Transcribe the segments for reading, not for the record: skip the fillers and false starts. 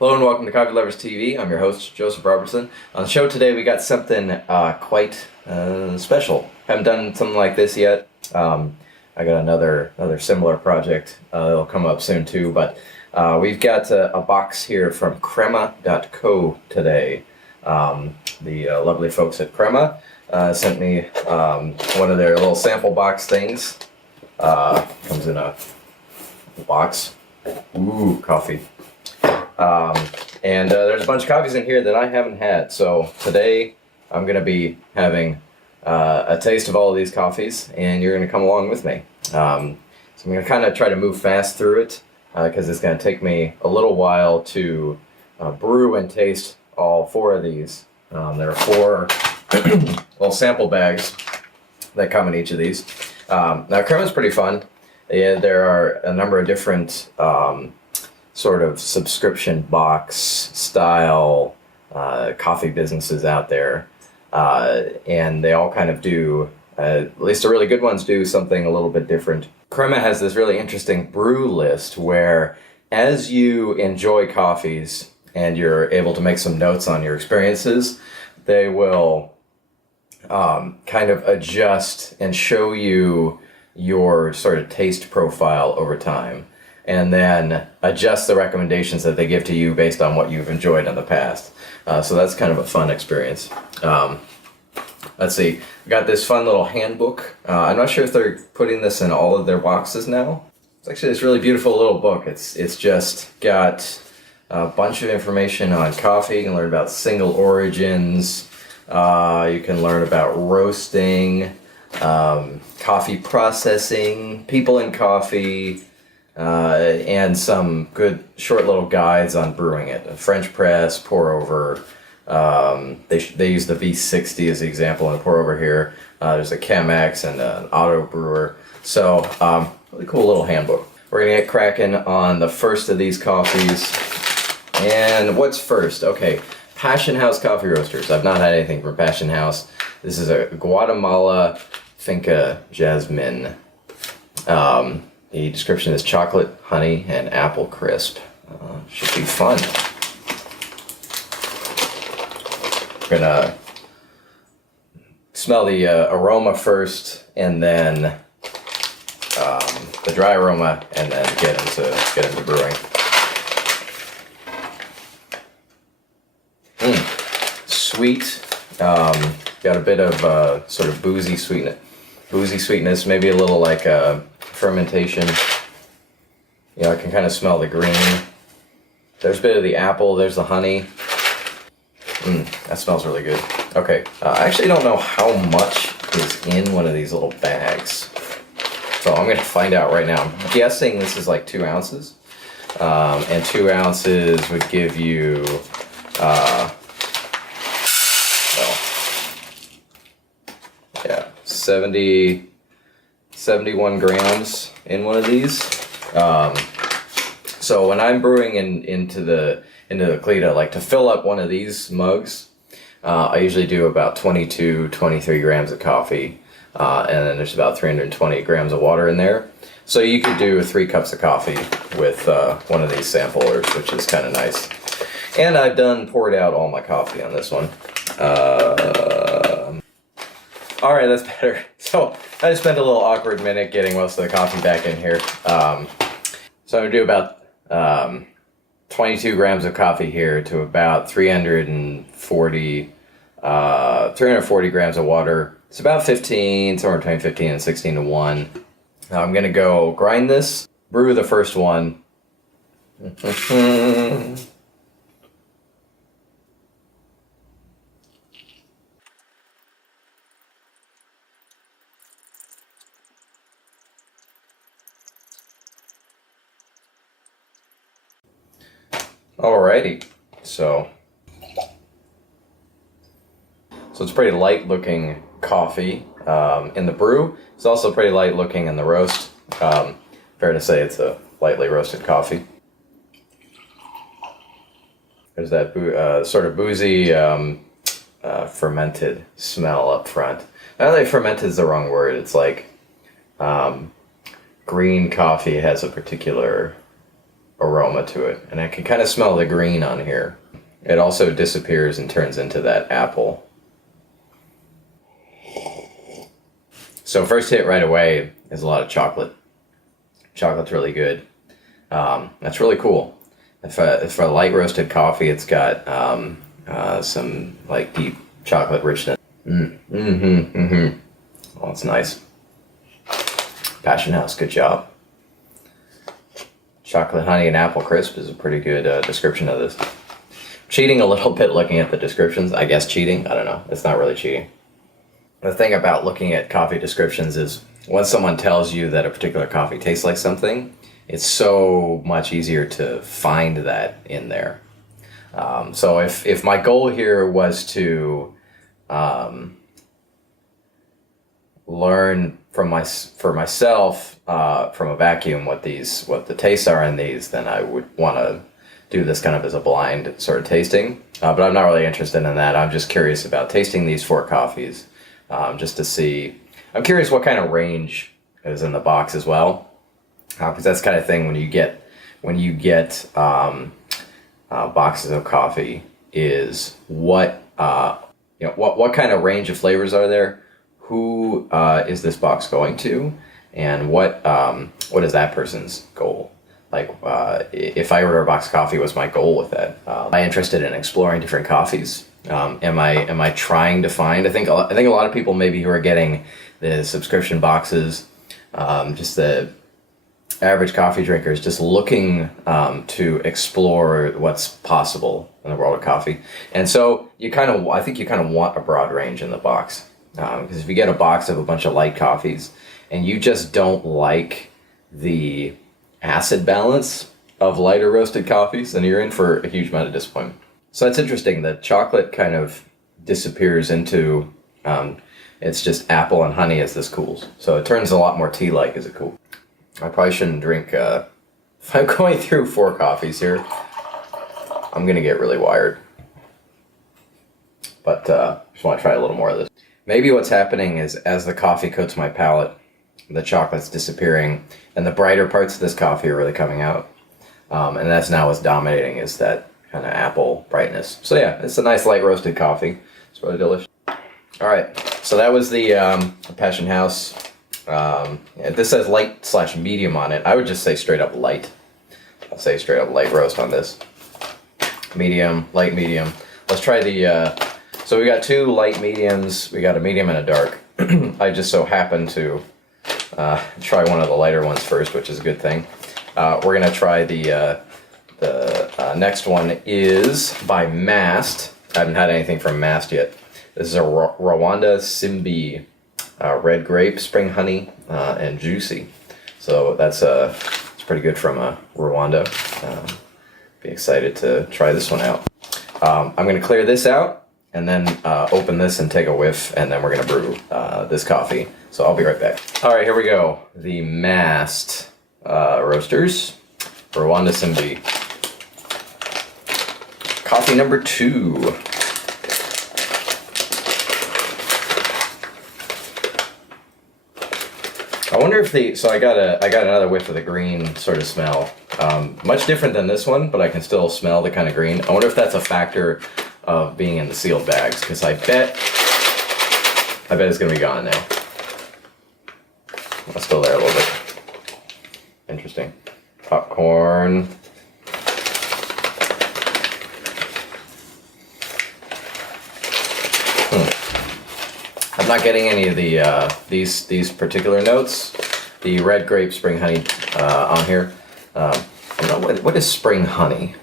Hello and welcome to Coffee Lovers TV. I'm your host, Joseph Robertson. On the show today, we got something quite special. Haven't done something like this yet. I got another similar project. It'll come up soon too. But we've got a box here from Crema Co today. The lovely folks at Crema sent me one of their little sample box things. Comes in a box. Ooh, coffee. And there's a bunch of coffees in here that I haven't had. So today I'm going to be having a taste of all of these coffees, and you're going to come along with me. So I'm going to kind of try to move fast through it because it's going to take me a little while to brew and taste all four of these. There are four little sample bags that come in each of these. Now, Crema's pretty fun. There are a number of different sort of subscription box style coffee businesses out there, and they all kind of do, at least the really good ones do something a little bit different. Crema has this really interesting brew list where as you enjoy coffees and you're able to make some notes on your experiences, they will kind of adjust and show you your sort of taste profile over time, and then adjust the recommendations that they give to you based on what you've enjoyed in the past. So that's kind of a fun experience. Let's see, we got this fun little handbook. I'm not sure if they're putting this in all of their boxes now. It's actually this really beautiful little book. It's just got a bunch of information on coffee. You can learn about single origins. You can learn about roasting, coffee processing, people in coffee, and some good short little guides on brewing it. A French press, pour over. They use the V60 as the example in the pour over here. There's a Chemex and an auto brewer. So really cool little handbook. We're gonna get cracking on the first of these coffees. And what's first? Okay, Passion House Coffee Roasters. I've not had anything from Passion House. This is a Guatemala Finca Jasmine. The description is chocolate, honey, and apple crisp. Should be fun. We're gonna smell the aroma first, and then the dry aroma, and then get into brewing. Sweet. Got a bit of sort of boozy sweetness, maybe a little like fermentation. You know, I can kind of smell the green. There's a bit of the apple, there's the honey. That smells really good. Okay, I actually don't know how much is in one of these little bags. So I'm going to find out right now. I'm guessing this is like 2 ounces. And 2 ounces would give you, 71 grams in one of these. So when I'm brewing into the Clita, like to fill up one of these mugs, I usually do about 23 grams of coffee, and then there's about 320 grams of water in there. So you could do 3 cups of coffee with one of these samplers, which is kind of nice. And I've poured out all my coffee on this one. All right, that's better. So I just spent a little awkward minute getting most of the coffee back in here. So I'm gonna do about 22 grams of coffee here to about 340 grams of water. It's about 15, somewhere between 15 and 16 to 1. Now I'm gonna go grind this, brew the first one. Alrighty, so it's pretty light looking coffee in the brew. It's also pretty light looking in the roast. Fair to say it's a lightly roasted coffee. There's that sort of boozy fermented smell up front. I don't think fermented is the wrong word. It's like green coffee has a particular aroma to it, and I can kind of smell the green on here. It also disappears and turns into that apple. So first hit right away is a lot of chocolate. Chocolate's really good. That's really cool. For a light roasted coffee, it's got some like deep chocolate richness. Oh, it's nice. Passion House, good job. Chocolate, honey, and apple crisp is a pretty good description of this. Cheating a little bit looking at the descriptions. I guess cheating. I don't know. It's not really cheating. The thing about looking at coffee descriptions is when someone tells you that a particular coffee tastes like something, it's so much easier to find that in there. So if my goal here was to learn for myself from a vacuum what the tastes are in these, then I would want to do this kind of as a blind sort of tasting. But I'm not really interested in that. I'm just curious about tasting these 4 coffees, just to see. I'm curious what kind of range is in the box as well, because that's the kind of thing when you get boxes of coffee is what kind of range of flavors are there, who is this box going to, and what is that person's goal. Like if I order a box of coffee, what's my goal with that? Am I interested in exploring different coffees? Am I trying to find? I think a lot of people maybe who are getting the subscription boxes, just the average coffee drinkers, just looking to explore what's possible in the world of coffee. And so I think you kind of want a broad range in the box, because if you get a box of a bunch of light coffees and you just don't like the acid balance of lighter roasted coffees, then you're in for a huge amount of disappointment. So that's interesting. The chocolate kind of disappears into, it's just apple and honey as this cools. So it turns a lot more tea-like as it cools. I probably shouldn't drink, if I'm going through 4 coffees here, I'm going to get really wired. But just want to try a little more of this. Maybe what's happening is as the coffee coats my palate, the chocolate's disappearing, and the brighter parts of this coffee are really coming out. And that's now what's dominating, is that kind of apple brightness. So yeah, it's a nice light roasted coffee. It's really delicious. All right, so that was the Passion House. This says light/medium on it. I would just say straight up light. I'll say straight up light roast on this. Medium, light, medium. Let's try the, so we got 2 light mediums. We got a medium and a dark. I just so happened to try one of the lighter ones first, which is a good thing. We're gonna try the next one is by Mast. I haven't had anything from Mast yet. This is a Rwanda Simbi red grape, spring honey, and juicy. So that's it's pretty good from Rwanda. Be excited to try this one out. I'm gonna clear this out and then open this and take a whiff, and then we're gonna brew this coffee. So I'll be right back. All right, here we go. The Mast roasters, Rwanda Simbi. Coffee number 2. I wonder if so I got another whiff of the green sort of smell. Much different than this one, but I can still smell the kind of green. I wonder if that's a factor of being in the sealed bags, because I bet it's gonna be gone now. It's still there a little bit. Interesting. Popcorn. I'm not getting any of the these particular notes. The red grape spring honey on here. I don't know what is spring honey.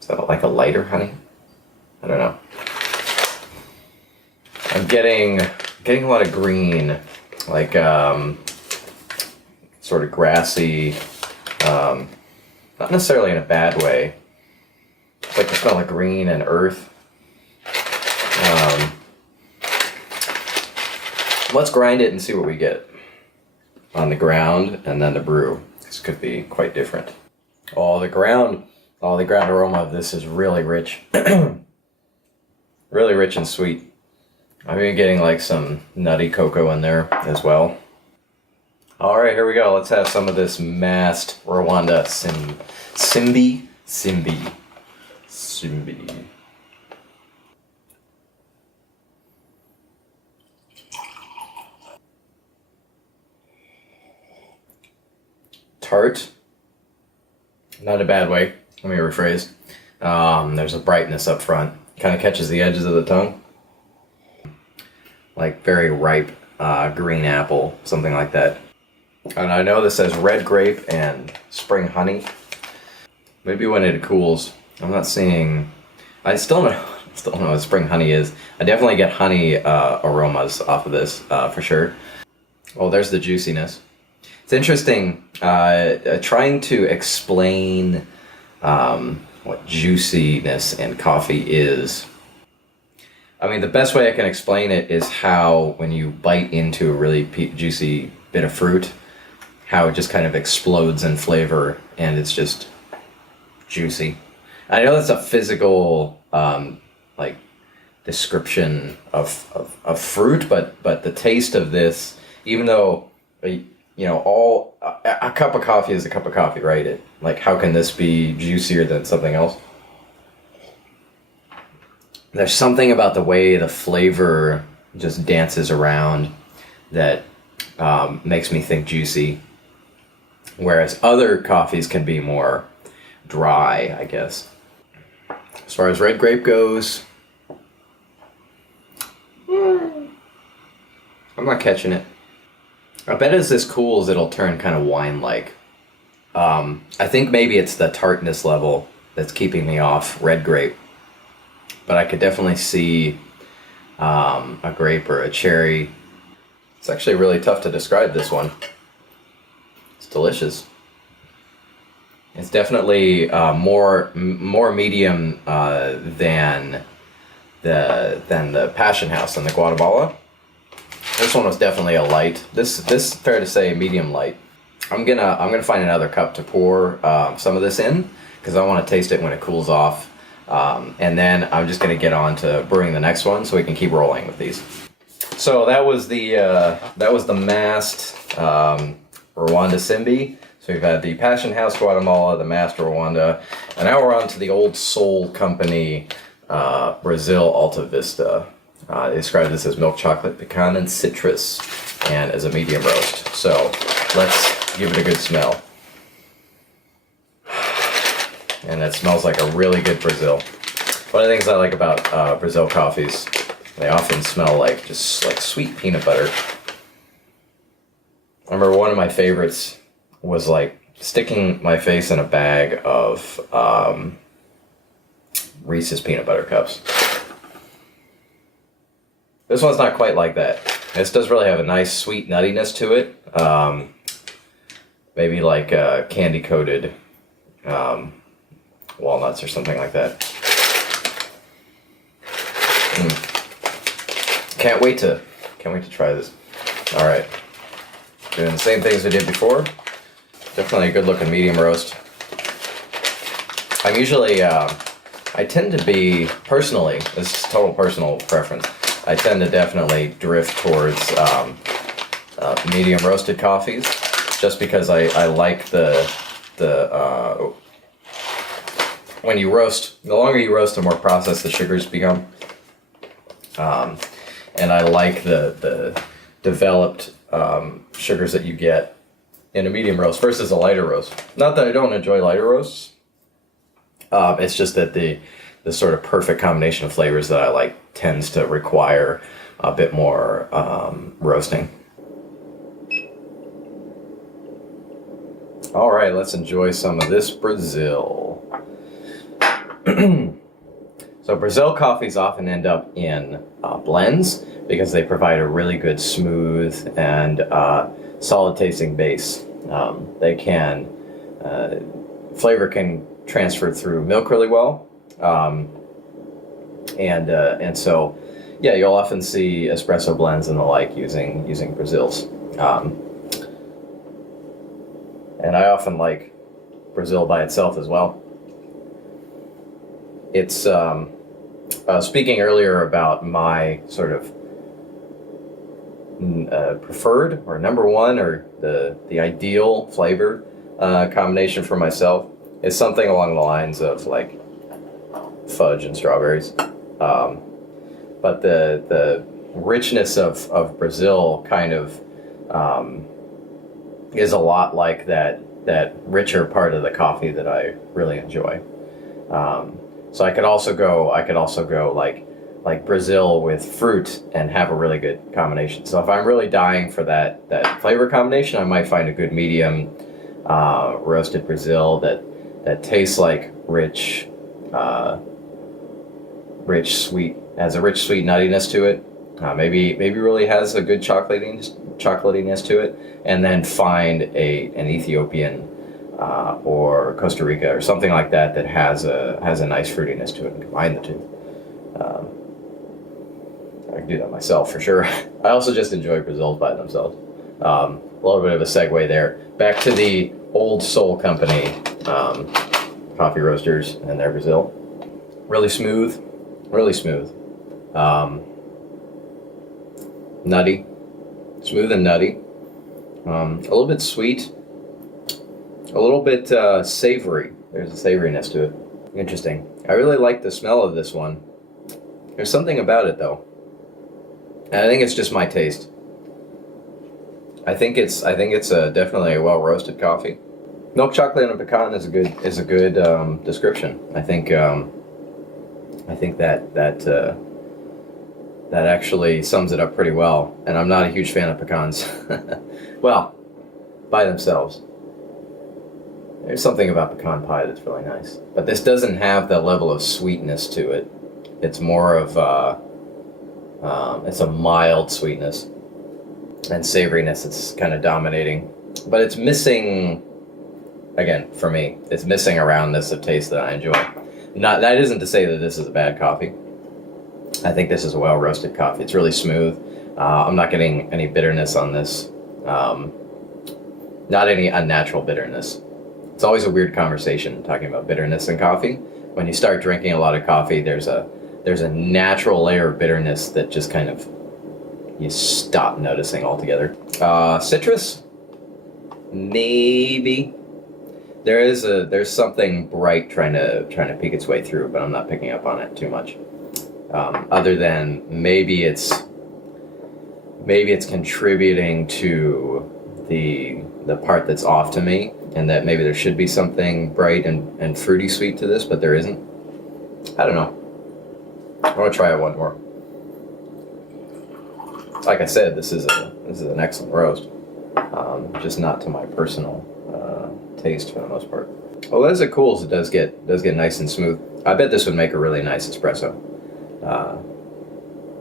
Is that like a lighter honey? I don't know. I'm getting a lot of green, like sort of grassy. Not necessarily in a bad way. It's like the smell of green and earth. Let's grind it and see what we get on the ground and then the brew. This could be quite different. The ground aroma of this is really rich. Really rich and sweet. I'm even getting like some nutty cocoa in there as well. All right, here we go. Let's have some of this masked Rwanda Simbi. Tart. Not in a bad way. Let me rephrase. There's a brightness up front. Kind of catches the edges of the tongue. Like very ripe green apple, something like that. And I know this says red grape and spring honey. Maybe when it cools. I'm not seeing... I still don't know what spring honey is. I definitely get honey aromas off of this, for sure. Oh, there's the juiciness. It's interesting trying to explain what juiciness in coffee is. I mean, the best way I can explain it is how when you bite into a really juicy bit of fruit, how it just kind of explodes in flavor and it's just juicy. I know that's a physical like description of fruit, but the taste of this, even though a cup of coffee is a cup of coffee, right? Like, how can this be juicier than something else? There's something about the way the flavor just dances around that makes me think juicy, whereas other coffees can be more dry, I guess. As far as red grape goes, I'm not catching it. I bet as this cools, it'll turn kind of wine-like. I think maybe it's the tartness level that's keeping me off red grape. But I could definitely see a grape or a cherry. It's actually really tough to describe this one. It's delicious. It's definitely more medium than the Passion House in the Guatemala. This one was definitely a light. This fair to say medium light. I'm gonna find another cup to pour some of this in because I want to taste it when it cools off. And then I'm just going to get on to brewing the next one so we can keep rolling with these. So that was the masked Rwanda Simbi. So we've had the Passion House Guatemala, the masked Rwanda, and now we're on to the Old Soul Company Brazil Alta Vista. They describe this as milk chocolate, pecan, and citrus, and as a medium roast. So let's give it a good smell. And it smells like a really good Brazil. One of the things I like about Brazil coffees, they often smell like just like sweet peanut butter. I remember one of my favorites was like sticking my face in a bag of Reese's peanut butter cups. This one's not quite like that. This does really have a nice sweet nuttiness to it. Maybe like candy coated walnuts or something like that. Can't wait to try this. All right, doing the same things we did before. Definitely a good looking medium roast. I'm usually I tend to be personally, this is total personal preference, I tend to definitely drift towards medium roasted coffees just because I like the when you roast, the longer you roast, the more processed the sugars become. And I like the developed sugars that you get in a medium roast versus a lighter roast. Not that I don't enjoy lighter roasts. It's just that the sort of perfect combination of flavors that I like tends to require a bit more roasting. All right, let's enjoy some of this Brazil. So Brazil coffees often end up in blends because they provide a really good smooth and solid tasting base. They can, flavor can transfer through milk really well. And so, yeah, you'll often see espresso blends and the like using Brazils. And I often like Brazil by itself as well. It's speaking earlier about my sort of preferred or number one or the ideal flavor combination for myself is something along the lines of like fudge and strawberries. But the richness of Brazil kind of is a lot like that richer part of the coffee that I really enjoy. So I could also go like Brazil with fruit and have a really good combination. So if I'm really dying for that flavor combination, I might find a good medium roasted Brazil that tastes like rich sweet, has a rich sweet nuttiness to it. Maybe really has a good chocolatiness to it, and then find an Ethiopian or Costa Rica or something like that that has a nice fruitiness to it, and combine the two. I can do that myself for sure. I also just enjoy Brazils by themselves. A little bit of a segue there. Back to the Old Soul Company coffee roasters and their Brazil. Really smooth. Nutty. Smooth and nutty. A little bit sweet. A little bit savory. There's a savoriness to it. Interesting. I really like the smell of this one. There's something about it though. And I think it's just my taste. I think it's definitely a well roasted coffee. Milk chocolate and a pecan is a good description. I think that actually sums it up pretty well. And I'm not a huge fan of pecans. Well, by themselves. There's something about pecan pie that's really nice. But this doesn't have the level of sweetness to it. It's more of it's a mild sweetness. And savoriness, it's kind of dominating. But it's missing, again, for me, it's missing a roundness of taste that I enjoy. That isn't to say that this is a bad coffee. I think this is a well-roasted coffee. It's really smooth. I'm not getting any bitterness on this. Not any unnatural bitterness. It's always a weird conversation talking about bitterness in coffee. When you start drinking a lot of coffee, there's a natural layer of bitterness that just kind of you stop noticing altogether. Citrus? Maybe. There's something bright trying to peek its way through, but I'm not picking up on it too much. Other than maybe it's contributing to the part that's off to me, and that maybe there should be something bright and fruity sweet to this, but there isn't. I don't know. I want to try it one more. Like I said, this is an excellent roast. Just not to my personal taste for the most part. Well, as it cools, it does get nice and smooth. I bet this would make a really nice espresso.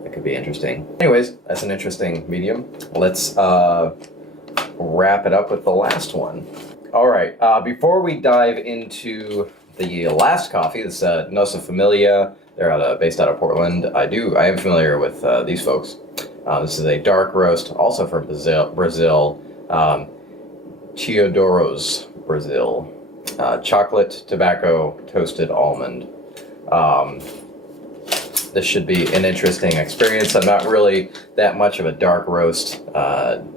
It could be interesting. Anyways, that's an interesting medium. Let's wrap it up with the last one. All right. Before we dive into the last coffee, this Nossa Famiglia. They're based out of Portland. I am familiar with these folks. This is a dark roast, also from Brazil. Teodoro's Brazil. Chocolate, tobacco, toasted almond. This should be an interesting experience. I'm not really that much of a dark roast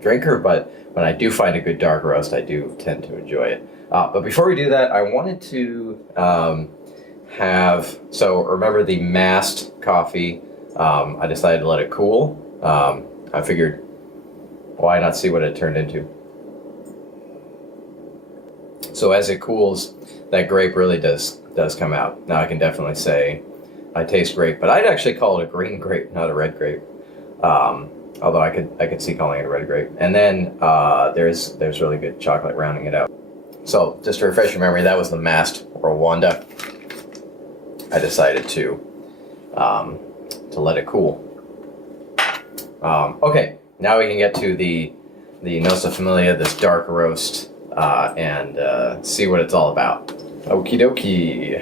drinker, but when I do find a good dark roast, I do tend to enjoy it. But before we do that, I wanted to so remember the masked coffee. I decided to let it cool. I figured, why not see what it turned into? So as it cools, that grape really does come out. Now I can definitely say I taste grape, but I'd actually call it a green grape, not a red grape. Although I could see calling it a red grape. And then there's really good chocolate rounding it out. So just to refresh your memory, that was the masked Rwanda. I decided to let it cool. Okay, now we can get to the Nossa Famiglia, this dark roast, and see what it's all about. Okie dokie.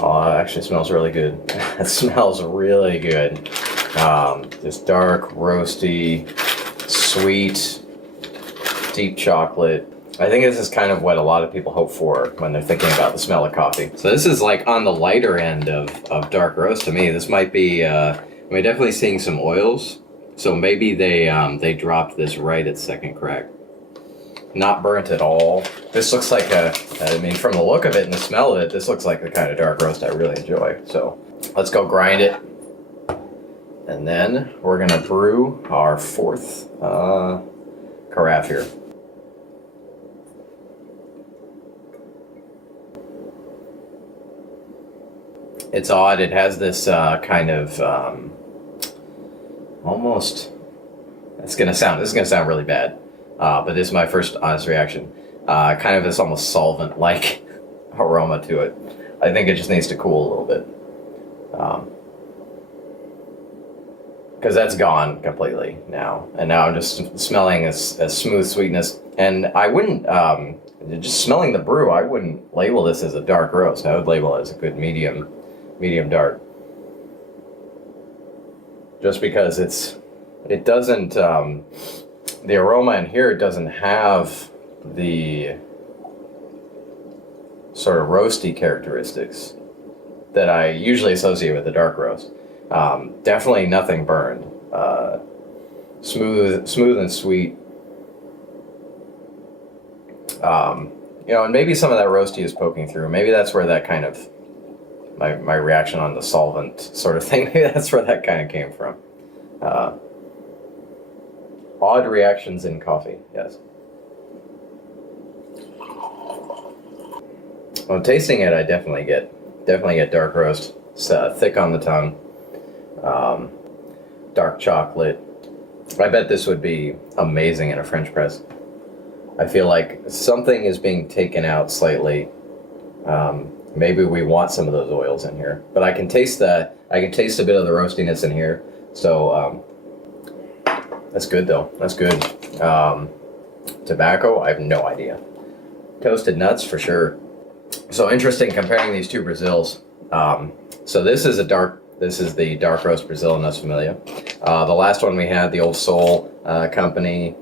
Oh, it actually smells really good. It smells really good. Just dark, roasty, sweet, deep chocolate. I think this is kind of what a lot of people hope for when they're thinking about the smell of coffee. So this is like on the lighter end of dark roast to me. This might be we're definitely seeing some oils. So maybe they dropped this right at second crack. Not burnt at all. This looks like I mean, from the look of it and the smell of it, this looks like the kind of dark roast I really enjoy. So let's go grind it. And then we're gonna brew our fourth carafe here. It's odd. It has this kind of almost. This is gonna sound really bad, but this is my first honest reaction. Kind of this almost solvent-like aroma to it. I think it just needs to cool a little bit, because that's gone completely now. And now I'm just smelling a smooth sweetness. And I wouldn't just smelling the brew. I wouldn't label this as a dark roast. I would label it as a good medium dark, just because it doesn't the aroma in here doesn't have the sort of roasty characteristics that I usually associate with the dark roast. Definitely nothing burned. Smooth and sweet. And maybe some of that roasty is poking through. Maybe that's where that kind of my reaction on the solvent sort of thing, maybe that's where that kind of came from. Odd reactions in coffee, yes. When tasting it, I definitely get dark roast. It's thick on the tongue. Dark chocolate. I bet this would be amazing in a French press. I feel like something is being taken out slightly. Maybe we want some of those oils in here, but I can taste a bit of the roastiness in here. So that's good though. That's good. Tobacco, I have no idea. Toasted nuts for sure. So interesting comparing these two Brazils. So this is the dark roast Brazil Nuts Famiglia. The last one we had, the Old Soul Company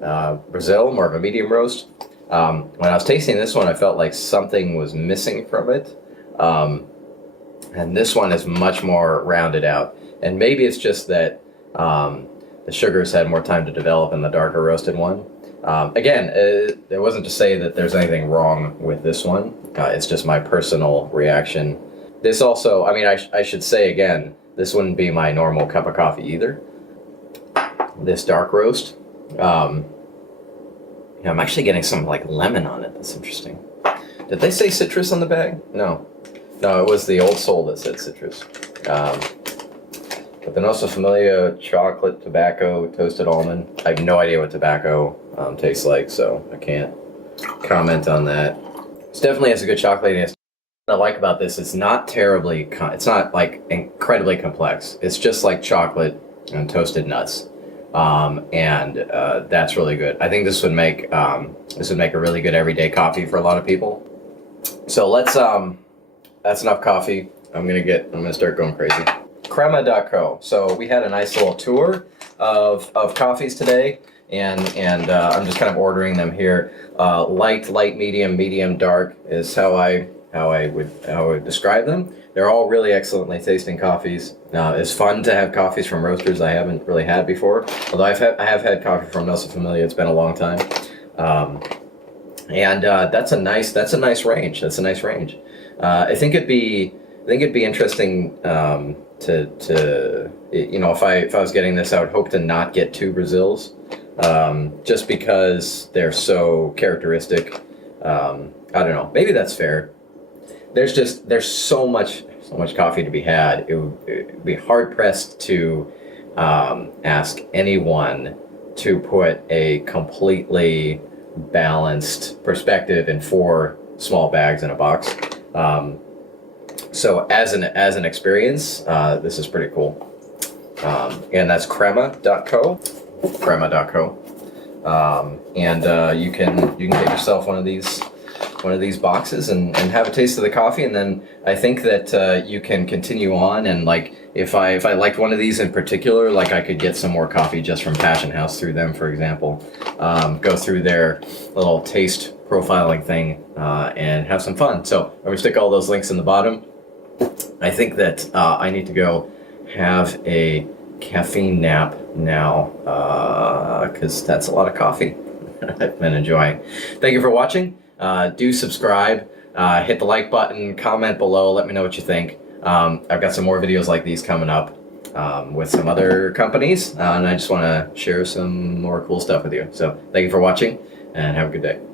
Brazil, more of a medium roast. When I was tasting this one, I felt like something was missing from it. And this one is much more rounded out. And maybe it's just that the sugars had more time to develop in the darker roasted one. Again, it wasn't to say that there's anything wrong with this one. It's just my personal reaction. This also, I mean, I should say again, this wouldn't be my normal cup of coffee either. This dark roast. I'm actually getting some like lemon on it. That's interesting. Did they say citrus on the bag? No, it was the Old Soul that said citrus. But the Nossa Familia chocolate, tobacco, toasted almond. I have no idea what tobacco tastes like, so I can't comment on that. It definitely has a good chocolatiness. What I like about this, it's not like incredibly complex. It's just like chocolate and toasted nuts. And that's really good. I think this would make a really good everyday coffee for a lot of people. So that's enough coffee. I'm gonna start going crazy. Crema Co. So we had a nice little tour of coffees today, and I'm just kind of ordering them here. Light, medium, dark is how I would describe them. They're all really excellently tasting coffees. It's fun to have coffees from roasters I haven't really had before. Although I have had coffee from Nossa Familia. It's been a long time, and that's a nice range. That's a nice range. I think it'd be interesting to if I was getting this, I would hope to not get two Brazils, just because they're so characteristic. I don't know. Maybe that's fair. There's so much coffee to be had. It would be hard pressed to ask anyone to put a completely balanced perspective in 4 small bags in a box. So as an experience, this is pretty cool. And that's Crema Co. And you can get yourself one of these boxes and have a taste of the coffee, and then I think that you can continue on, and like if I liked one of these in particular, like I could get some more coffee just from Passion House through them, for example. Go through their little taste profiling thing and have some fun. So I'm gonna stick all those links in the bottom. I think that I need to go have a caffeine nap now, because that's a lot of coffee I've been enjoying. Thank you for watching. Do subscribe, hit the like button, comment below, let me know what you think. I've got some more videos like these coming up with some other companies, and I just want to share some more cool stuff with you. So thank you for watching, and have a good day.